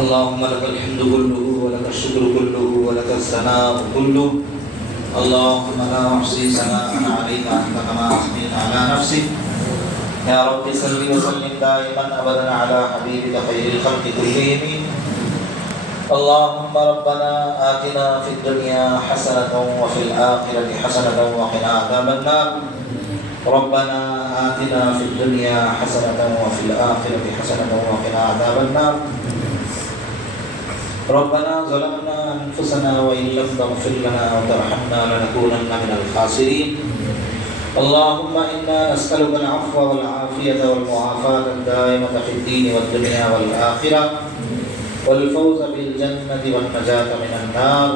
اللهم لك الحمد كله ولك الشكر كله ولك الثناء كله. اللهم لا احصي ثناء عليك انت كما اثنيت على نفسك. يا رب صل وسلم دائما ابدا على حبيبك خير الخلق كلهم. اللهم ربنا آتنا في الدنيا حسنة وفي الآخرة حسنة وقنا عذاب النار. ربنا آتنا في الدنيا حسنة وفي الآخرة حسنة وقنا عذاب النار. ربنا ظلمنا أنفسنا وإن لم تغفر لنا وترحمنا لنكونن من الخاسرين. اللهم إنا نسألك العفو والعافية والمعافاة الدائمة في الدين والدنيا والآخرة والفوز بالجنة والنجاة من النار.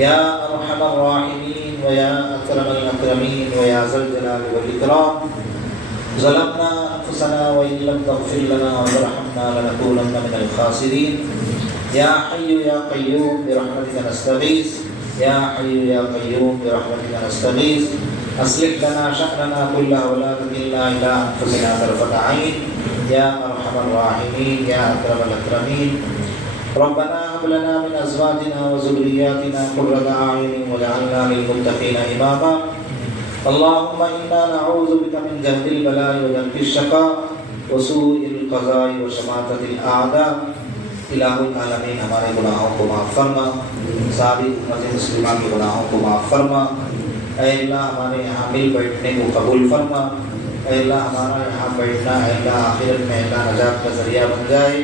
يا أرحم الراحمين ويا أكرم الأكرمين ويا ذا الجلال والإكرام. ظلمنا أنفسنا وإن لم تغفر لنا وترحمنا لنكونن من الخاسرين. يا حي يا قيوم برحمتك نستغيث. يا حي يا قيوم برحمتك نستغيث. أصلح لنا شأننا كله ولا تكلنا إلى أنفسنا طرفة عين. يا أرحم الراحمين يا أكرم الأكرمين. ربنا هب لنا من أزواجنا وذرياتنا قرة أعين واجعلنا للمتقين إماما. اللهم إنا نعوذ بك من جهد البلاء ودرك الشقاء وسوء القضاء وشماتة الأعداء. الہ العالمین ہمارے گناہوں کو معاف فرما، سابق امت مسلمہ کے گناہوں کو معاف فرما۔ اے اللہ ہمارے یہاں مل بیٹھنے کو قبول فرما۔ اے اللہ ہمارا یہاں بیٹھنا اے اللہ آخرت میں اللہ نجات کا ذریعہ بن جائے۔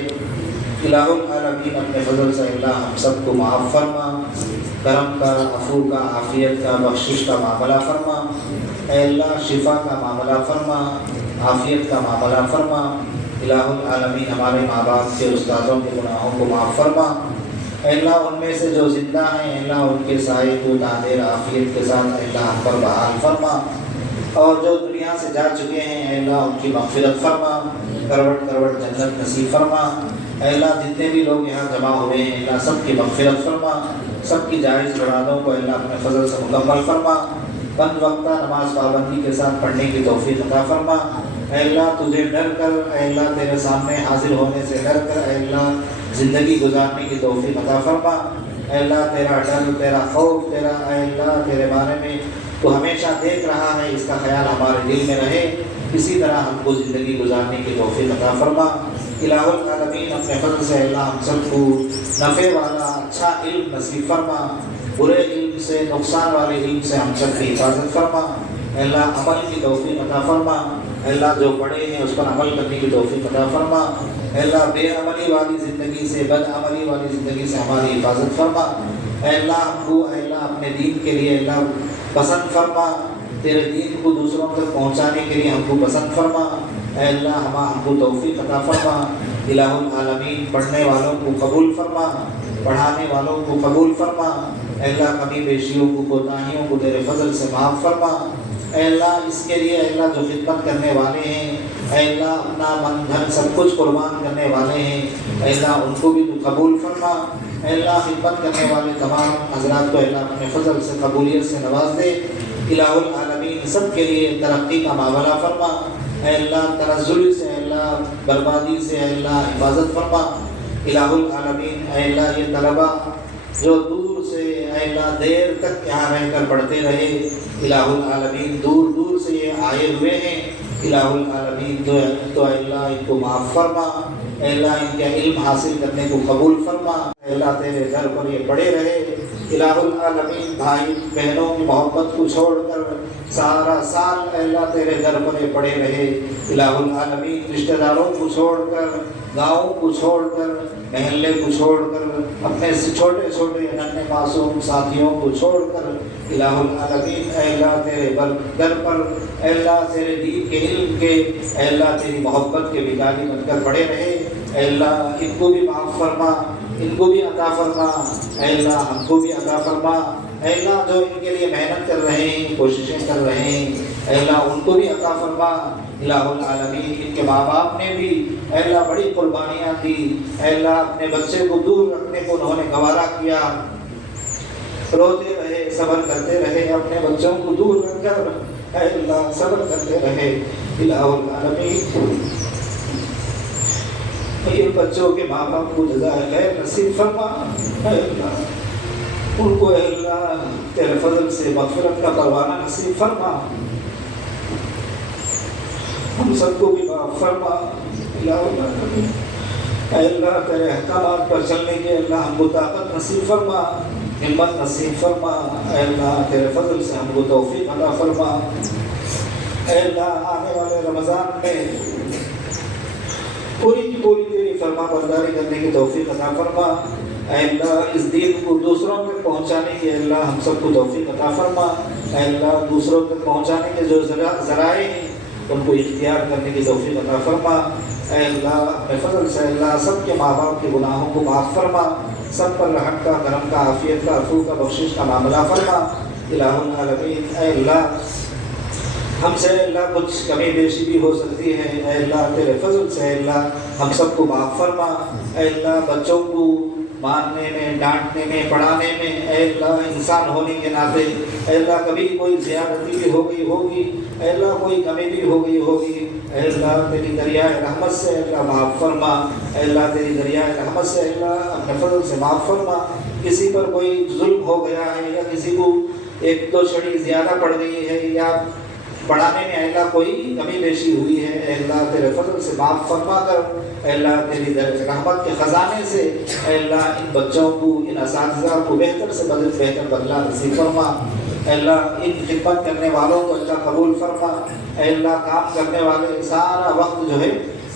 الہ العالمین اپنے فضل سے اللہ ہم سب کو معاف فرما، کرم کا، عفو کا، عافیت کا، بخشش کا معاملہ فرما۔ اے اللہ شفا کا معاملہ فرما، عافیت کا معاملہ فرما۔ الہ العالمین ہمارے ماں باپ کے، استاذوں کے گناہوں کو معاف فرما۔ اے اللہ ان میں سے جو زندہ ہیں اے اللہ ان کے سائے کو تعدیر عافیت کے ساتھ اے اللہ ہم پر بحال فرما، اور جو دنیا سے جا چکے ہیں اے اللہ ان کی مغفرت فرما، کروٹ کروٹ جنت نصیب فرما۔ اے اللہ جتنے بھی لوگ یہاں جمع ہوئے ہیں اللہ سب کی مغفرت فرما، سب کی جائز مرادوں کو اللہ اپنے فضل سے مکمل فرما۔ بند وقتہ نماز پابندی کے ساتھ پڑھنے کی توفیق عطا فرما۔ اے اللہ تجھے ڈر کر اے اللہ تیرے سامنے حاضر ہونے سے ڈر کر اے اللہ زندگی گزارنے کی توفیق عطا فرما۔ اے اللہ تیرا ڈر، تیرا خوف، تیرا اے اللہ تیرے بارے میں تو ہمیشہ دیکھ رہا ہے، اس کا خیال ہمارے دل میں رہے، اسی طرح ہم کو زندگی گزارنے کی توفیق عطا فرما۔ الہ العالمین اپنے فضل سے اللہ ہم سب کو نفع والا اچھا علم نصیب فرما، برے علم سے، نقصان والے علم سے ہم سب کی حفاظت فرما۔ اے اللہ عمل کی توفیق عطا فرما۔ اے اللہ جو پڑھے ہیں اس پر عمل کرنے کی توفیق عطا فرما۔ اے اللہ بے عملی والی زندگی سے، بد عملی والی زندگی سے ہماری حفاظت فرما۔ اے اللہ ہم کو اے اللہ اپنے دین کے لیے اللہ پسند فرما، تیرے دین کو دوسروں تک پہنچانے کے لیے ہم کو پسند فرما۔ اے اللہ ہم کو توفیق عطا فرما۔ الہ العالمین پڑھنے والوں کو قبول فرما، پڑھانے والوں کو قبول فرما۔ اے اللہ کمی بیشیوں کو، کوتاہیوں کو تیرے فضل سے معاف فرما۔ اے اللہ اس کے لیے اے اللہ جو خدمت کرنے والے ہیں اے اللہ اپنا من دھن سب کچھ قربان کرنے والے ہیں اے اللہ ان کو بھی تو قبول فرما۔ اے اللہ خدمت کرنے والے تمام حضرات کو اے اللہ اپنے فضل سے قبولیت سے نواز دے۔ الہ العالمین سب کے لیے ترقی کا معاملہ فرما۔ اے اللہ تنزل سے اے اللہ بربادی سے اے اللہ حفاظت فرما۔ الہ العالمین اے اللہ یہ طلبہ جو دور سے اے اللہ دیر تک یہاں رہ کر پڑھتے رہے، الہ العالمین دور دور سے یہ آئے ہوئے ہیں، الہ العالمین تو اے اللہ ان کو معاف فرما۔ اے اللہ ان کے علم حاصل کرنے کو قبول فرما۔ اے اللہ تیرے گھر پر یہ پڑے رہے، الہ العالمین بھائی بہنوں کی محبت کو چھوڑ کر سارا سال اے اللہ تیرے گھر پر یہ پڑے رہے، الہ العالمین رشتہ داروں کو چھوڑ کر، گاؤں کو چھوڑ کر، محلے کو چھوڑ کر، اپنے چھوٹے چھوٹے ننھے معصوم ساتھیوں کو چھوڑ کر الہ العالمین اے اللہ تیرے در پر اے اللہ تیرے دین کے علم کے اے اللہ تیری محبت کے بھکاری بن کر پڑے رہے۔ اے اللہ ان کو بھی معاف فرما، ان کو بھی عطا فرما۔ اے اللہ ہم کو بھی عطا فرما۔ اے اللہ جو ان کے لیے محنت کر رہے ہیں، کوششیں کر رہے ہیں اے اللہ ان کو بھی عطا فرما۔ الہ العالمین ان کے ماں باپ نے بھی اے اللہ بڑی قربانیاں دی، اے اللہ اپنے بچے کو دور رکھنے کو انہوں نے گوارا کیا، روتے رہے، صبر کرتے رہے، اپنے بچوں کو دور رکھ کر اے اللہ صبر کرتے رہے۔ الہ العالمین یہ بچوں کے ماں باپ کو جزائے خیر نصیب فرما اے اللہ، ان کو اے اللہ تیرے فضل سے مغفرت کا پروانہ نصیب فرما، ہم سب کو بھی معاف فرما الہ العالمین۔ اے اللہ تیرے احکامات پر چلنے کے اللہ ہم کو طاقت نصیب فرما، ہمت نصیب فرما، اے اللہ تیرے فضل سے ہم کو توفیق عطا فرما۔ اے اللہ آنے والے رمضان میں پوری کی پوری تیری فرما برداری کرنے کی توفیق عطا فرما۔ اے اللہ اس دین کو دوسروں تک پہنچانے کی اللہ ہم سب کو توفیق عطا فرما۔ اے اللہ دوسروں تک پہنچانے کے جو ذرائع ہیں ان کو اختیار کرنے کی توفیق عطا فرما۔ اے اللہ اپنے فضل سے اللہ سب کے ماں باپ کے گناہوں کو معاف فرما، سب پر رحمت کا، کرم کا، عافیت کا، عفو کا، بخشش کا معاملہ فرما الہ العالمین۔ اے اللہ ہم سے اللہ کچھ کمی بیشی بھی ہو سکتی ہے، اے اللہ تیرے فضل سے اے اللہ ہم سب کو معاف فرما۔ اے اللہ بچوں کو مارنے میں، ڈانٹنے میں، پڑھانے میں اے اللہ انسان ہونے کے ناطے اے اللہ کبھی کوئی زیادتی بھی ہو گئی ہوگی، اے اللہ کوئی کمی بھی ہو گئی ہوگی، اے اللہ تیری دریائے رحمت سے اے اللہ معاف فرما۔ اے اللہ تیری دریائے رحمت سے اے اللہ اپنے فضل سے معاف فرما۔ کسی پر کوئی ظلم ہو گیا ہے یا کسی کو ایک دو چھڑی زیادہ پڑ گئی ہے یا پڑھانے میں اے اللہ کوئی کمی بیشی ہوئی ہے، اے اللہ تیرے فضل سے معاف فرما کر اے اللہ تیری رحمت کے خزانے سے اے اللہ ان بچوں کو، ان اساتذہ کو بہتر سے بہتر بدلہ نصیب فرما۔ اے اللہ ان خدمت کرنے والوں کو اللہ قبول فرما۔ اے اللہ کام کرنے والے سارا وقت جو ہے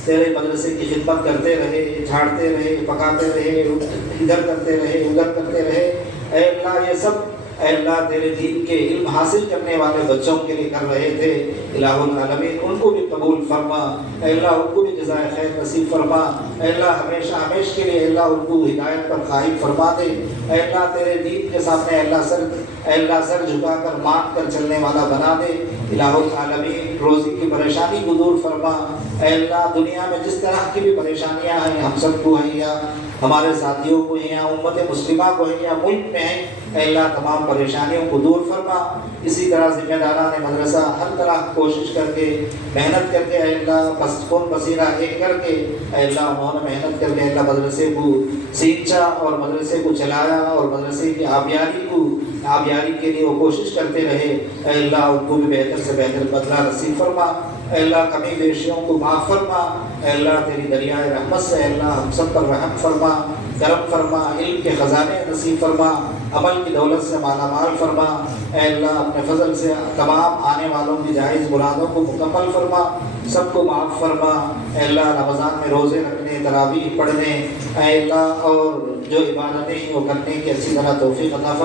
تیرے مدرسے کی خدمت کرتے رہے، جھاڑتے رہے، پکاتے رہے، ادھر کرتے رہے، ادھر کرتے رہے، اے اللہ یہ سب اے اللہ تیرے دین کے علم حاصل کرنے والے بچوں کے لیے کر رہے تھے الہ العالمین، ان کو بھی قبول فرما۔ اے اللہ ان کو بھی جزائے خیر نصیب فرما۔ اے اللہ ہمیشہ ہمیشہ کے لیے اللہ ان کو ہدایت پر قائم فرما دے۔ اے اللہ تیرے دین کے سامنے اے اللہ سر جھکا کر مان کر چلنے والا بنا دے الہ العالمین۔ روزی کی پریشانی کو دور فرما۔ اے اللہ دنیا میں جس طرح کی بھی پریشانیاں ہیں ہم سب کو ہیں یا ہمارے ساتھیوں کو ہیں یا امت مسلمہ کو ہیں یا ملک میں ہیں، اے اللہ تمام پریشانیوں کو دور فرما۔ اسی طرح ذمہ داران مدرسہ ہر طرح کوشش کر کے محنت کر کے اے اللہ خون پسینہ ایک کر کے اے اللہ انہوں نے محنت کر کے اے اللہ مدرسے کو سینچا اور مدرسے کو چلایا اور مدرسے کی آبیاری کے لیے وہ کوشش کرتے رہے، اے اللہ ان کو بھی بہتر سے بہتر بدلہ نصیب فرما۔ اے اللہ کمی بیشیوں کو معاف فرما۔ اے اللہ تیری دریائے رحمت سے اے اللہ ہم سب پر رحم فرما، کرم فرما، علم کے خزانے نصیب فرما، عمل کی دولت سے مالا مال فرما۔ اے اللہ اپنے فضل سے تمام آنے والوں کی جائز مرادوں کو مکمل فرما، سب کو معاف فرما۔ اے اللہ رمضان میں روزے رکھنے، تراویح پڑھنے اے اللہ اور جو عبادتیں ہیں وہ کرنے کی اچھی طرح توفیق عطا فرما۔